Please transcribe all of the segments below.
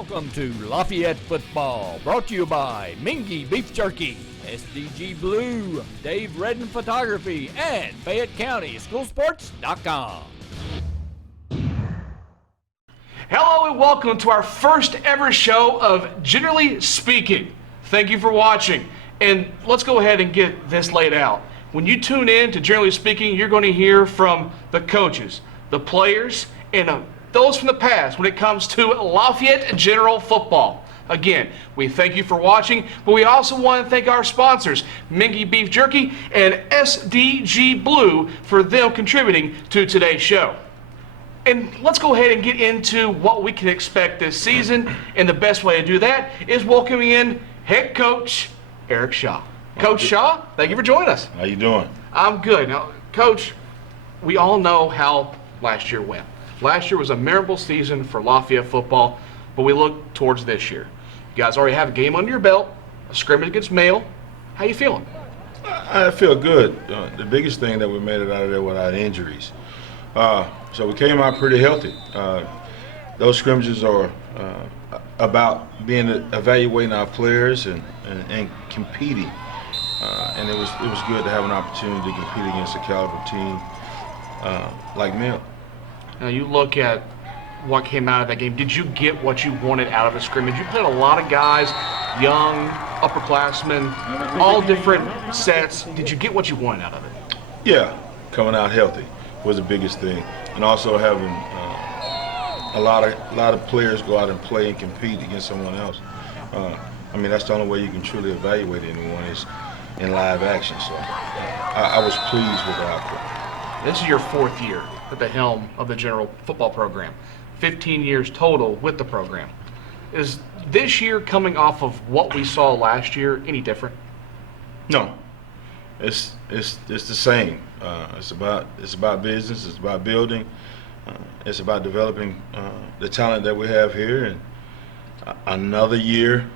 Welcome to Lafayette Football, brought to you by Mingy Beef Jerky, SDG Blue, Dave Redden Photography, and Fayette County Schoolsports.com. Hello and welcome to our first ever show of Generally Speaking. Thank you for watching. And let's go ahead and get this laid out. When you tune in to Generally Speaking, you're going to hear from the coaches, the players, and those from the past when it comes to Lafayette General Football. Again, we thank you for watching, but we also want to thank our sponsors, Mingy Beef Jerky and SDG Blue, for them contributing to today's show. And let's go ahead and get into what we can expect this season, and the best way to do that is welcoming in head coach Erik Shaw. Coach Shaw, thank you for joining us. How you doing? I'm good. Now, Coach, we all know how last year went. Last year was a memorable season for Lafayette football, but we look towards this year. You guys already have a game under your belt, a scrimmage against Mail. How you feeling? I feel good. The biggest thing that we made it out of there without injuries. So we came out pretty healthy. Those scrimmages are about evaluating our players and competing. And it was good to have an opportunity to compete against a caliber team like Mail. Now you look at what came out of that game. Did you get what you wanted out of a scrimmage? You played a lot of guys, young, upperclassmen, all different sets. Did you get what you wanted out of it? Yeah, coming out healthy was the biggest thing, and also having a lot of players go out and play and compete against someone else. I mean, that's the only way you can truly evaluate anyone is in live action. So I was pleased with the output. This is your fourth year at the helm of the General Football program. 15 years total with the program. Is this year, coming off of what we saw last year, any different? No, it's the same. It's about business. It's about building. It's about developing the talent that we have here, and another year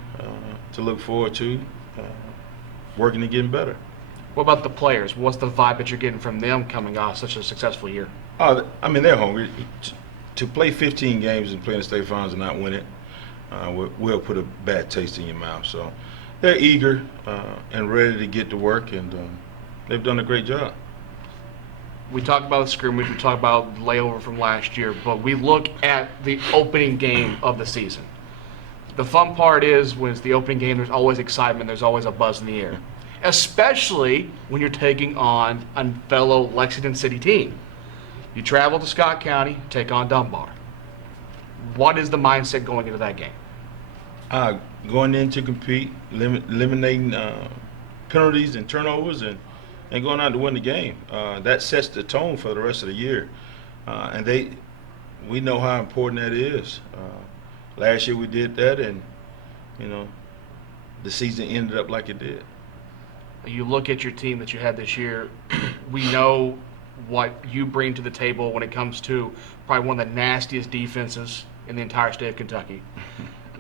to look forward to, working and getting better. What about the players? What's the vibe that you're getting from them coming off such a successful year? I mean, they're hungry. To play 15 games and play in the state finals and not win it will put a bad taste in your mouth. So they're eager and ready to get to work, and they've done a great job. We talk about the scrimmage, we talk about the layover from last year, but we look at the opening game of the season. The fun part is when it's the opening game, there's always excitement, there's always a buzz in the air, especially when you're taking on a fellow Lexington City team. You travel to Scott County, take on Dunbar. What is the mindset going into that game? Going in to compete, eliminating penalties and turnovers, and going out to win the game. That sets the tone for the rest of the year. And we know how important that is. Last year we did that, and the season ended up like it did. You look at your team that you had this year, we know what you bring to the table when it comes to probably one of the nastiest defenses in the entire state of Kentucky.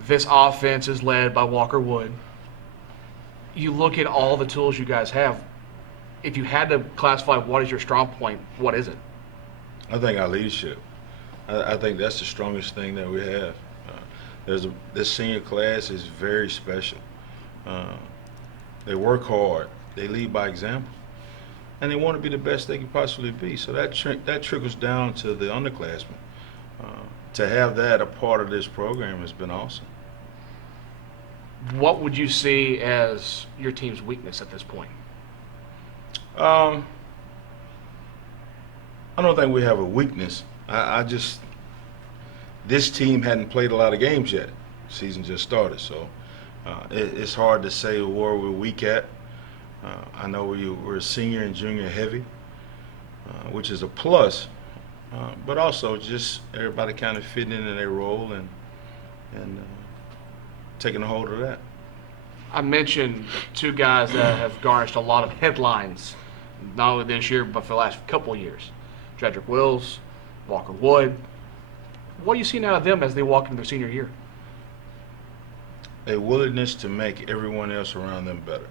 This offense is led by Walker Wood. You look at all the tools you guys have. If you had to classify what is your strong point, what is it? I think our leadership. I think that's the strongest thing that we have. This senior class is very special. They work hard. They lead by example. And they want to be the best they can possibly be. So that trickles down to the underclassmen. To have that a part of this program has been awesome. What would you see as your team's weakness at this point? I don't think we have a weakness. This team hadn't played a lot of games yet. Season just started, so it's hard to say where we're weak at. I know we're senior and junior heavy, which is a plus, but also just everybody kind of fitting in their role and taking a hold of that. I mentioned two guys that have garnished a lot of headlines, not only this year, but for the last couple of years. Jedrick Wills, Walker Wood. What are you seeing out of them as they walk into their senior year? A willingness to make everyone else around them better.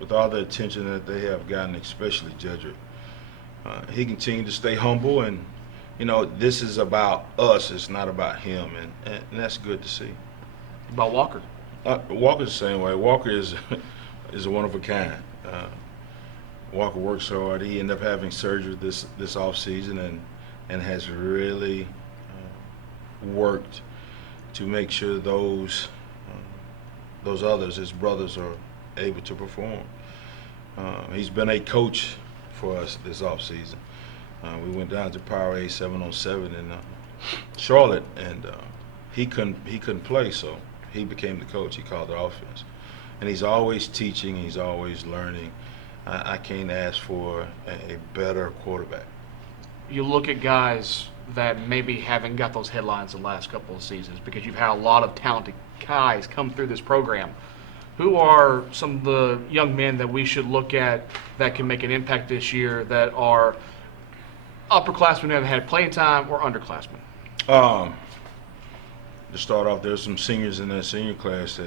With all the attention that they have gotten, especially Jedrick, he continued to stay humble and this is about us. It's not about him, and that's good to see. About Walker. Walker's the same way. Walker is is a one of a kind. Walker works hard. He ended up having surgery this off season and has really worked to make sure those others, his brothers, are able to perform. He's been a coach for us this off season. We went down to Power A 7-on-7 in Charlotte, and he couldn't play, so he became the coach. He called the offense, and he's always teaching. He's always learning. I can't ask for a better quarterback. You look at guys that maybe haven't got those headlines the last couple of seasons because you've had a lot of talented guys come through this program. Who are some of the young men that we should look at that can make an impact this year that are upperclassmen who haven't had playing time or underclassmen? To start off, there's some seniors in that senior class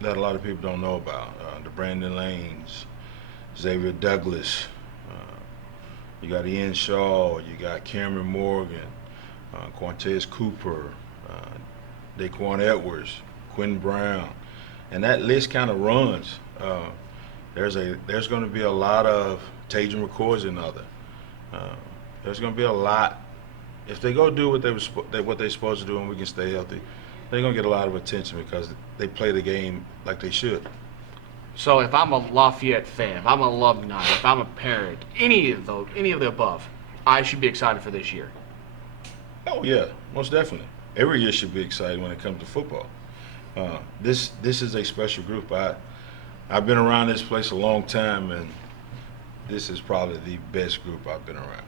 that a lot of people don't know about. The Brandon Lanes, Xavier Douglas, you got Erik Shaw, you got Cameron Morgan, Quantez Cooper, Daquan Edwards, Quinn Brown, and that list kind of runs. There's going to be a lot of Tajan records and other. There's going to be a lot. If they go do what they're supposed to do and we can stay healthy, they're going to get a lot of attention because they play the game like they should. So if I'm a Lafayette fan, if I'm an alumni, if I'm a parent, any of the above, I should be excited for this year. Oh yeah, most definitely. Every year should be exciting when it comes to football. This is a special group. I've been around this place a long time, and this is probably the best group I've been around.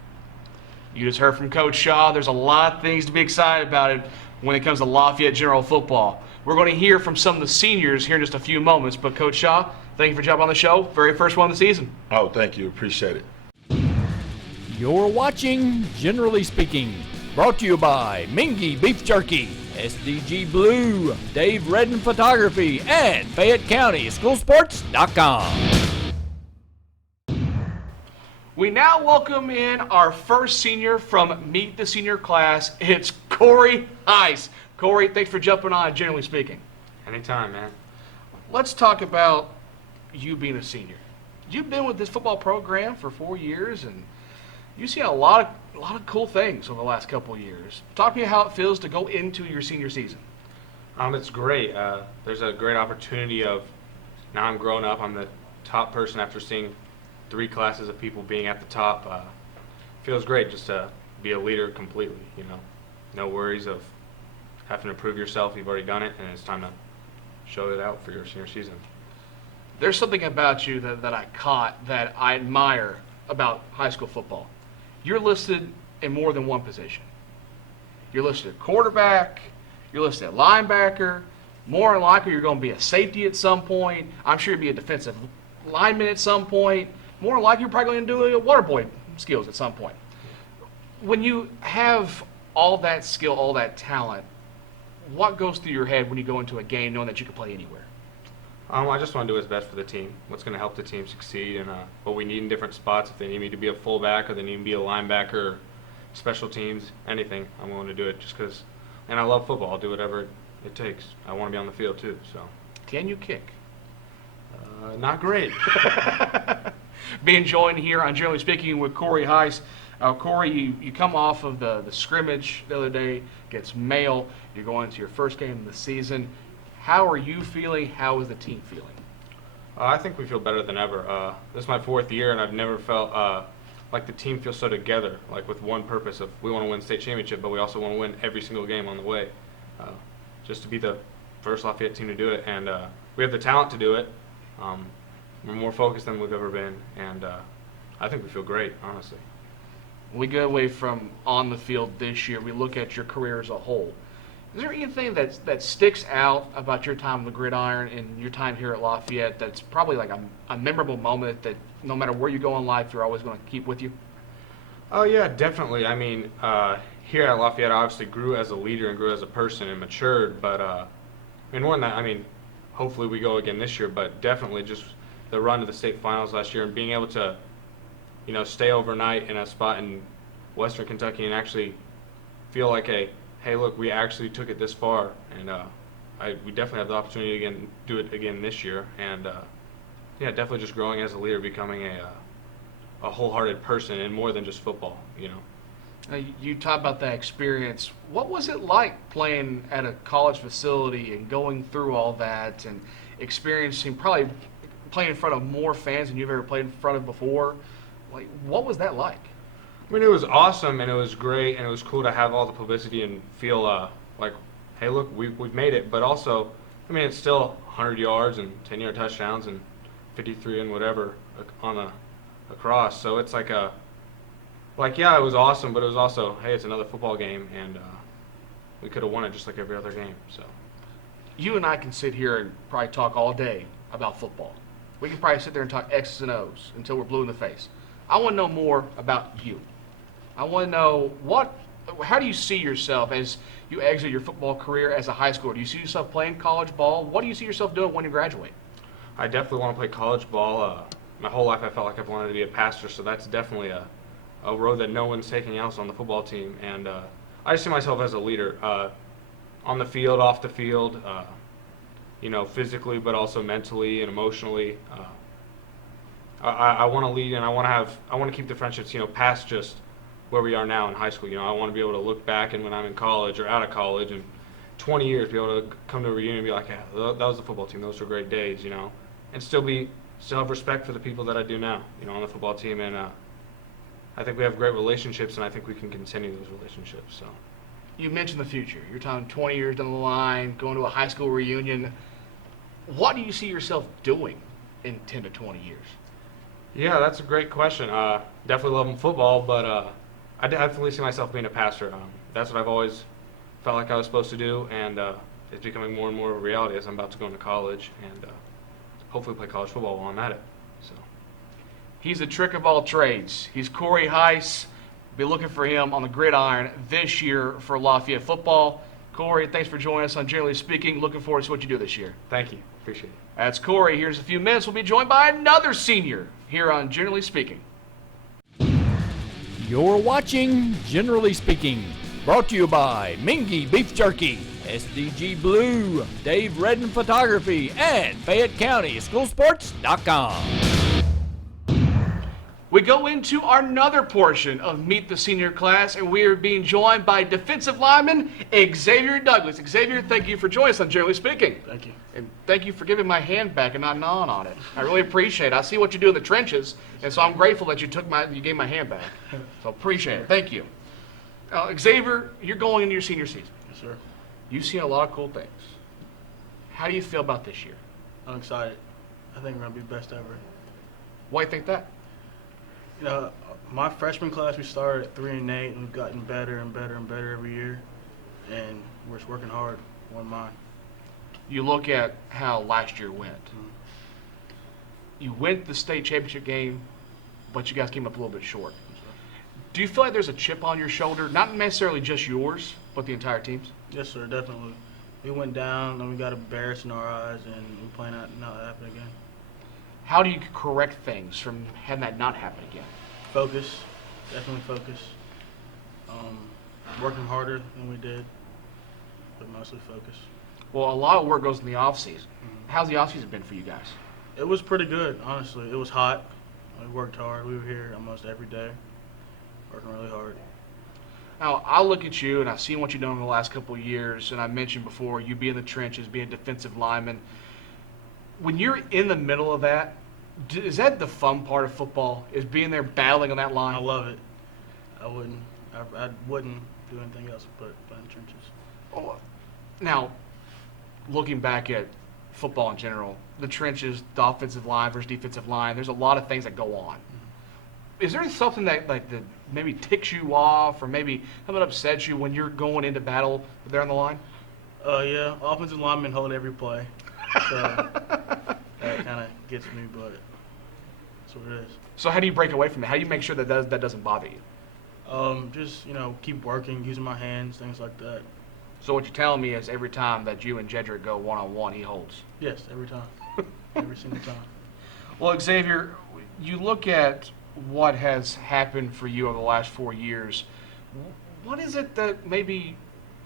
You just heard from Coach Shaw. There's a lot of things to be excited about it when it comes to Lafayette General Football. We're going to hear from some of the seniors here in just a few moments. But Coach Shaw, thank you for jumping on the show. Very first one of the season. Oh, thank you. Appreciate it. You're watching Generally Speaking, brought to you by Mingy Beef Jerky, SDG Blue, Dave Redden Photography, and Fayette County Schoolsports.com. We now welcome in our first senior from Meet the Senior Class. It's Corey Hice. Corey, thanks for jumping on, Generally Speaking. Anytime, man. Let's talk about you being a senior. You've been with this football program for 4 years, and you've seen a lot of cool things over the last couple of years. Talk to me how it feels to go into your senior season. It's great. There's a great opportunity of now I'm grown up. I'm the top person after seeing 3 classes of people being at the top. Feels great just to be a leader completely. No worries of having to prove yourself. You've already done it, and it's time to show it out for your senior season. There's something about you that I caught that I admire about high school football. You're listed in more than one position. You're listed at quarterback, you're listed at linebacker, more than likely you're going to be a safety at some point. I'm sure you'll be a defensive lineman at some point. More than likely you're probably going to do a water boy skills at some point. When you have all that skill, all that talent, what goes through your head when you go into a game knowing that you can play anywhere? I just want to do what's best for the team, what's going to help the team succeed, and what we need in different spots. If they need me to be a fullback or they need me to be a linebacker or special teams, anything, I'm willing to do it just because. And I love football. I'll do whatever it takes. I want to be on the field too. So. Can you kick? Not great. Being joined here on Generally Speaking with Corey Hice. Corey, you come off of the scrimmage the other day, gets mail. You're going into your first game of the season. How are you feeling? How is the team feeling? I think we feel better than ever. This is my 4th year, and I've never felt like the team feels so together, like with one purpose of we want to win state championship, but we also want to win every single game on the way. Just to be the first Lafayette team to do it, and we have the talent to do it. We're more focused than we've ever been, and I think we feel great, honestly. We get away from on the field this year. We look at your career as a whole. Is there anything that sticks out about your time on the gridiron and your time here at Lafayette that's probably like a memorable moment that no matter where you go in life, you're always going to keep with you? Oh, yeah, definitely. I mean, here at Lafayette, I obviously grew as a leader and grew as a person and matured, but more than that, I mean, hopefully we go again this year, but definitely just the run to the state finals last year and being able to, stay overnight in a spot in Western Kentucky and actually feel like hey, look, we actually took it this far, and we definitely have the opportunity to do it again this year, and yeah, definitely just growing as a leader, becoming a wholehearted person, and more than just football, you know. You talk about that experience. What was it like playing at a college facility and going through all that and experiencing probably playing in front of more fans than you've ever played in front of before? Like, what was that like? I mean, it was awesome, and it was great, and it was cool to have all the publicity and feel like, hey, look, we've made it. But also, I mean, it's still 100 yards and 10-yard touchdowns and 53 and whatever on across. So it's like yeah, it was awesome, but it was also, hey, it's another football game, and we could have won it just like every other game. So You and I can sit here and probably talk all day about football. We can probably sit there and talk X's and O's until we're blue in the face. I want to know more about you. I want to know how do you see yourself as you exit your football career as a high schooler? Do you see yourself playing college ball? What do you see yourself doing when you graduate? I definitely want to play college ball. My whole life I felt like I've wanted to be a pastor, so that's definitely a road that no one's taking else on the football team. And I see myself as a leader on the field, off the field, physically, but also mentally and emotionally. I want to lead, and I want to keep the friendships, past just where we are now in high school. I want to be able to look back, and when I'm in college or out of college, and 20 years, be able to come to a reunion and be like, yeah, that was the football team. Those were great days, and still have respect for the people that I do now, on the football team. And I think we have great relationships, and I think we can continue those relationships. So, you mentioned the future. You're talking 20 years down the line, going to a high school reunion. What do you see yourself doing in 10 to 20 years? Yeah, that's a great question. Definitely loving football, but I definitely see myself being a pastor. That's what I've always felt like I was supposed to do, and it's becoming more and more of a reality as I'm about to go into college and hopefully play college football while I'm at it. So, he's a trick of all trades. He's Corey Hice. Be looking for him on the gridiron this year for Lafayette football. Corey, thanks for joining us on Generally Speaking. Looking forward to what you do this year. Thank you. Appreciate it. That's Corey. Here's a few minutes. We'll be joined by another senior here on Generally Speaking. You're watching Generally Speaking, brought to you by Mingy Beef Jerky, SDG Blue, Dave Redden Photography, and Fayette County Schoolsports.com. We go into another portion of Meet the Senior Class, and we are being joined by defensive lineman Xavier Douglas. Xavier, thank you for joining us on Generally Speaking. Thank you. And thank you for giving my hand back and not gnawing on it. I really appreciate it. I see what you do in the trenches, and so I'm grateful that you gave my hand back. So appreciate it. Thank you. Xavier, you're going into your senior season. Yes, sir. You've seen a lot of cool things. How do you feel about this year? I'm excited. I think we're going to be best ever. Why do you think that? My freshman class, we started at 3-8, and we've gotten better and better and better every year. And we're just working hard, one mind. You look at how last year went. Mm-hmm. You went the state championship game, but you guys came up a little bit short. Do you feel like there's a chip on your shoulder, not necessarily just yours, but the entire team's? Yes, sir, definitely. We went down, and we got embarrassed in our eyes, and we plan on not happen again. How do you correct things from having that not happen again? Focus, definitely focus. Working harder than we did, but mostly focus. Well, a lot of work goes in the off-season. Mm-hmm. How's the off-season been for you guys? It was pretty good, honestly. It was hot. We worked hard. We were here almost every day, working really hard. Now, I look at you, and I've seen what you've done in the last couple of years, and I mentioned before, you be in the trenches, being a defensive lineman. When you're in the middle of that, is that the fun part of football, is being there battling on that line? I love it. I wouldn't do anything else but play in the trenches. Oh, now, looking back at football in general, the trenches, the offensive line versus defensive line, there's a lot of things that go on. Is there something that that maybe ticks you off or maybe something upsets you when you're going into battle there on the line? Yeah, offensive linemen hold every play. So that kind of gets me, but that's what it is. So how do you break away from it? How do you make sure that doesn't bother you? Just, keep working, using my hands, things like that. So what you're telling me is every time that you and Jedrick go one-on-one, he holds? Yes, every time. Every single time. Well, Xavier, you look at what has happened for you over the last 4 years. What is it that maybe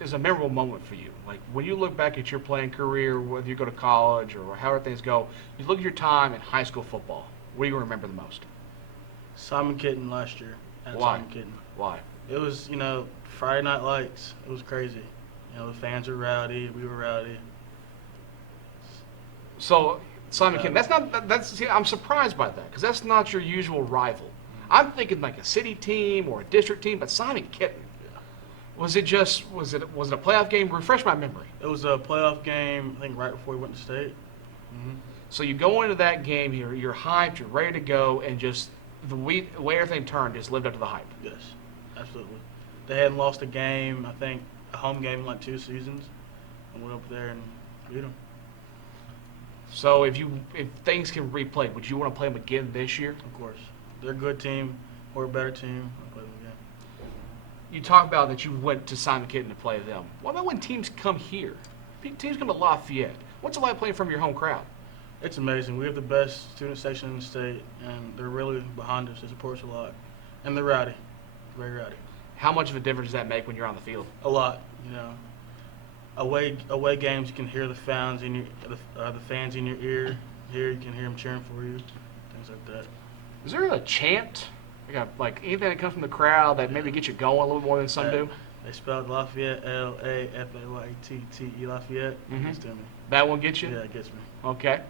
is a memorable moment for you? Like when you look back at your playing career, whether you go to college or however things go, you look at your time in high school football. What do you remember the most? Simon Kitten last year. At Why? Simon Kitten. Why? It was, Friday Night Lights. It was crazy. The fans were rowdy. We were rowdy. So Simon Kitten, see, I'm surprised by that because that's not your usual rival. I'm thinking like a city team or a district team, but Simon Kitten. Was it a playoff game? Refresh my memory. It was a playoff game, I think, right before we went to state. So you go into that game here, you're hyped, you're ready to go, and just the way everything turned just lived up to the hype. Yes, absolutely. They hadn't lost a game, I think, a home game in like 2 seasons. I went up there and beat them. So if things can replay, would you want to play them again this year? Of course. They're a good team. We're a better team. I'll play them again. You talk about that you went to Simon Kitten to play them. What about when teams come here? Teams come to Lafayette. What's it like playing from your home crowd? It's amazing. We have the best student section in the state, and they're really behind us. They support us a lot. And they're rowdy. Very rowdy. How much of a difference does that make when you're on the field? A lot, Away games, you can hear the fans in your ear. Here, you can hear them cheering for you. Things like that. Is there a chant, like anything that comes from the crowd that maybe gets you going a little more than some do? They spelled Lafayette, Lafayette, Lafayette. Mhm. Gets to me. That one gets you? Yeah, it gets me. Okay.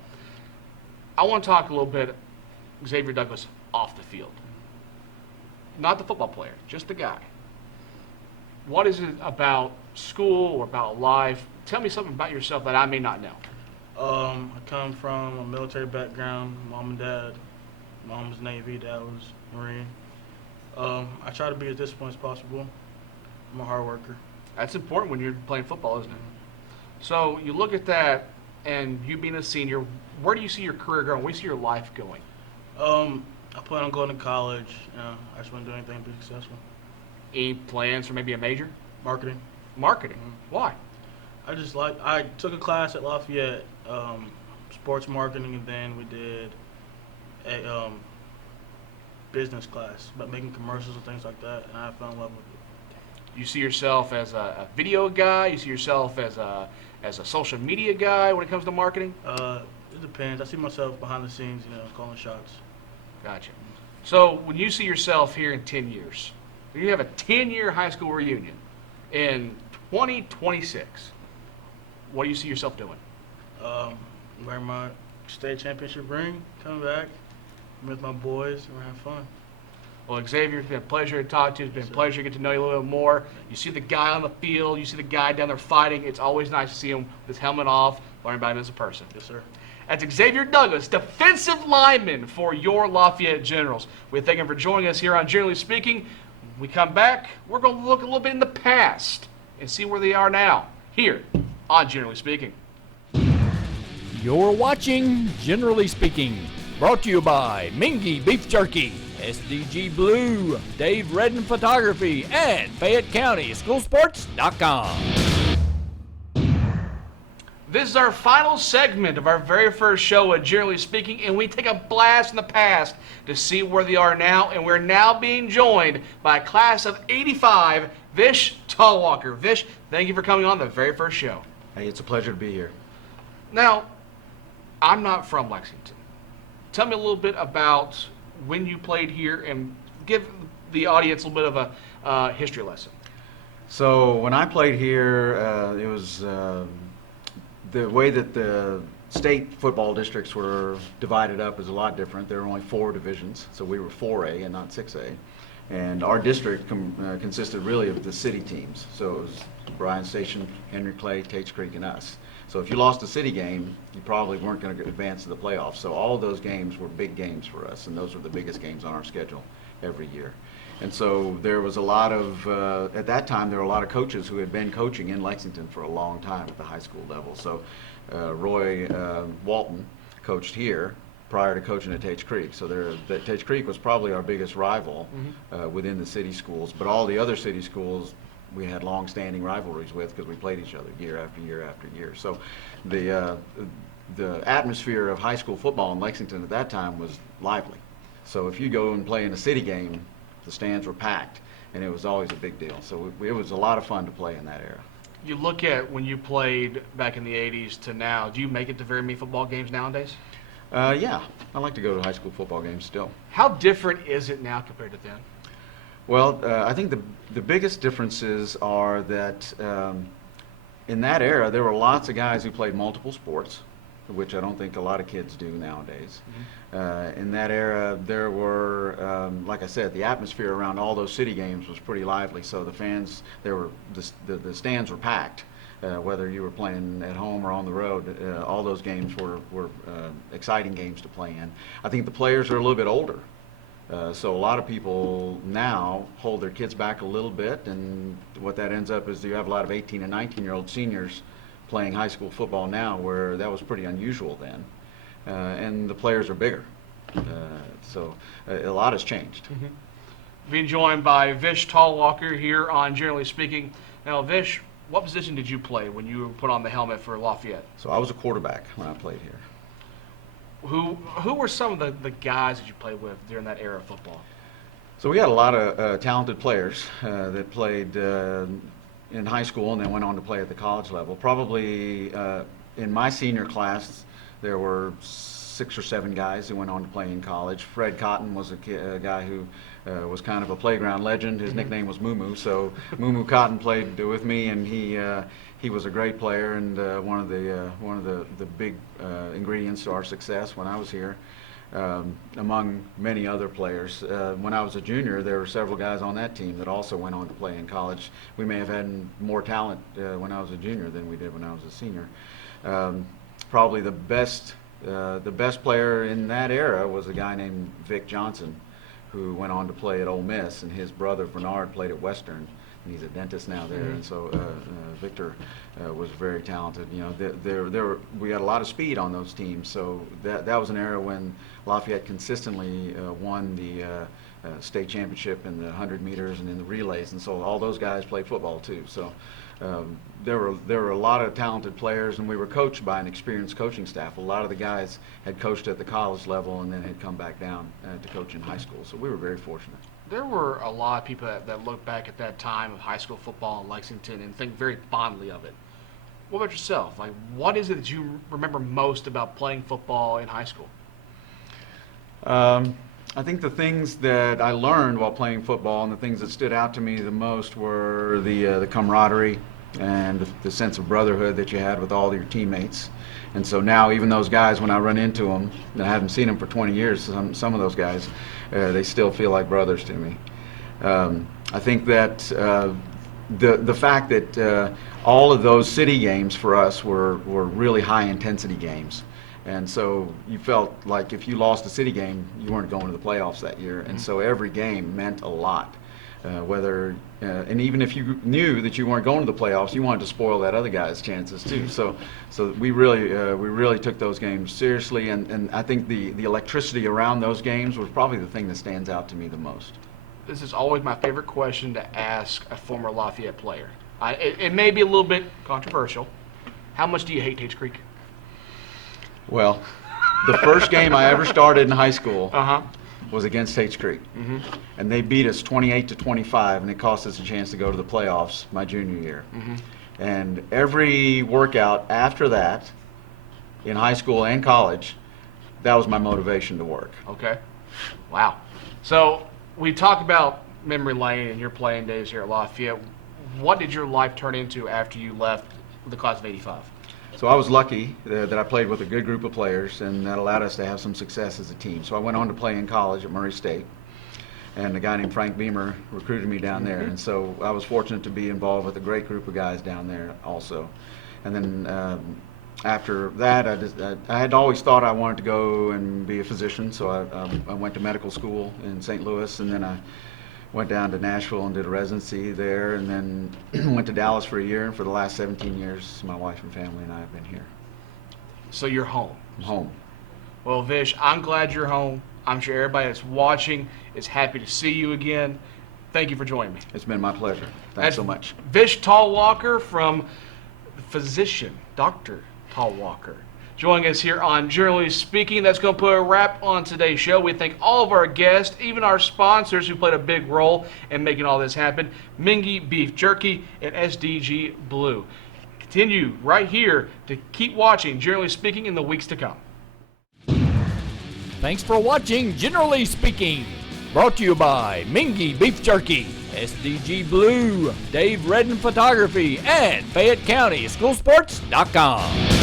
I want to talk a little bit, Xavier Douglas, off the field. Not the football player, just the guy. What is it about school or about life? Tell me something about yourself that I may not know. I come from a military background, mom and dad. Mom was Navy, dad was Marine. I try to be as disciplined as possible. I'm a hard worker. That's important when you're playing football, isn't it? So you look at that, and you being a senior, where do you see your career going? Where do you see your life going? I plan on going to college. I just want to do anything to be successful. Any plans for maybe a major? Marketing. Marketing. Why? I took a class at Lafayette, sports marketing, and then we did a business class about making commercials and things like that, and I fell in love with it. You see yourself as a video guy? You see yourself as a social media guy when it comes to marketing? It depends. I see myself behind the scenes, calling shots. Gotcha. So when you see yourself here in 10 years, you have a 10-year high school reunion in 2026, what do you see yourself doing? Wearing my state championship ring, coming back with my boys, and we're having fun. Well, Xavier, it's been a pleasure to talk to you. It's been a pleasure to get to know you a little bit more. You see the guy on the field. You see the guy down there fighting. It's always nice to see him with his helmet off, learn about him as a person. Yes, sir. That's Xavier Douglas, defensive lineman for your Lafayette Generals. We thank him for joining us here on Generally Speaking. When we come back, we're going to look a little bit in the past and see where they are now, here on Generally Speaking. You're watching Generally Speaking, brought to you by Mingy Beef Jerky, SDG Blue, Dave Redden Photography, and Fayette County Schoolsports.com. This is our final segment of our very first show at Generally Speaking, and we take a blast in the past to see where they are now, and we're now being joined by a class of 85, Vish Talwalker. Vish, thank you for coming on the very first show. Hey, it's a pleasure to be here. Now, I'm not from Lexington. Tell me a little bit about when you played here and give the audience a little bit of a history lesson. So when I played here, it was the way that the state football districts were divided up is a lot different. There were only 4 divisions, so we were 4A and not 6A. And our district consisted really of the city teams. So it was Bryan Station, Henry Clay, Tates Creek, and us. So if you lost a city game, you probably weren't going to advance to the playoffs. So all of those games were big games for us, and those were the biggest games on our schedule every year. And so there was a lot of, at that time, there were a lot of coaches who had been coaching in Lexington for a long time at the high school level. So Roy Walton coached here prior to coaching at Tates Creek. So Tates Creek was probably our biggest rival within the city schools. But all the other city schools we had long-standing rivalries with because we played each other year after year after year. So the atmosphere of high school football in Lexington at that time was lively. So if you go and play in a city game, the stands were packed. and it was always a big deal. So it was a lot of fun to play in that era. You look at when you played back in the 80s to now, do you make it to very many football games nowadays? Yeah, I like to go to high school football games still. How different is it now compared to then? Well, I think the biggest differences are that in that era, there were lots of guys who played multiple sports, which I don't think a lot of kids do nowadays. In that era, there were, like I said, the atmosphere around all those city games was pretty lively. So the fans, the stands were packed. Whether you were playing at home or on the road, all those games were exciting games to play in. I think the players are a little bit older. So a lot of people now hold their kids back a little bit, and what that ends up is you have a lot of 18 and 19-year-old seniors playing high school football now, where that was pretty unusual then. And the players are bigger. So a lot has changed. Being joined by Vish Talwalker here on Generally Speaking. Now, Vish, what position did you play when you put on the helmet for Lafayette? So I was a quarterback when I played here. Who were some of the guys that you played with during that era of football? So we had a lot of talented players that played in high school and then went on to play at the college level. Probably in my senior class, there were 6 or 7 guys who went on to play in college. Fred Cotton was a guy who was kind of a playground legend. His nickname was Moo Moo. So Moo Moo Cotton played with me, and he was a great player and one of the big ingredients to our success when I was here. Among many other players. When I was a junior, there were several guys on that team that also went on to play in college. We may have had more talent when I was a junior than we did when I was a senior. Probably the best player in that era was a guy named Vic Johnson, who went on to play at Ole Miss, and his brother Bernard played at Western. And he's a dentist now there, and so Victor was very talented. You know, we had a lot of speed on those teams, so that was an era when Lafayette consistently won the state championship in the 100 meters and in the relays, and so all those guys played football too. So there were a lot of talented players, and we were coached by an experienced coaching staff. A lot of the guys had coached at the college level and then had come back down to coach in high school, so we were very fortunate. There were a lot of people that look back at that time of high school football in Lexington and think very fondly of it. What about yourself? Like, what is it that you remember most about playing football in high school? I think the things that I learned while playing football and the things that stood out to me the most were the camaraderie and the sense of brotherhood that you had with all your teammates. And so now, even those guys, when I run into them, and I haven't seen them for 20 years, some of those guys, they still feel like brothers to me. I think that the fact that all of those city games for us were really high-intensity games. And so you felt like if you lost a city game, you weren't going to the playoffs that year. And so every game meant a lot. And even if you knew that you weren't going to the playoffs, you wanted to spoil that other guy's chances too. So we really took those games seriously, and I think the electricity around those games was probably the thing that stands out to me the most. This is always my favorite question to ask a former Lafayette player. It may be a little bit controversial. How much do you hate Hice Creek? Well, the first game I ever started in high school was against Hice Creek. And they beat us 28-25, and it cost us a chance to go to the playoffs my junior year. And every workout after that, in high school and college, that was my motivation to work. Okay. Wow. So we talked about memory lane and your playing days here at Lafayette. What did your life turn into after you left the class of '85? So I was lucky that I played with a good group of players, and that allowed us to have some success as a team. So I went on to play in college at Murray State, and a guy named Frank Beamer recruited me down there. And so I was fortunate to be involved with a great group of guys down there also. And then after that, I had always thought I wanted to go and be a physician, so I went to medical school in St. Louis, and then I went down to Nashville and did a residency there, and then went to Dallas for a year, and for the last 17 years, my wife and family and I have been here. So you're home. I'm home. Well, Vish, I'm glad you're home. I'm sure everybody that's watching is happy to see you again. Thank you for joining me. It's been my pleasure. Thanks so much. Vish Talwalker from physician, Dr. Talwalker. joining us here on Generally Speaking. That's going to put a wrap on today's show. We thank all of our guests, even our sponsors who played a big role in making all this happen, Mingy Beef Jerky and SDG Blue. Continue right here to keep watching Generally Speaking in the weeks to come. Thanks for watching Generally Speaking. Brought to you by Mingy Beef Jerky, SDG Blue, Dave Redden Photography, and Fayette County Schoolsports.com.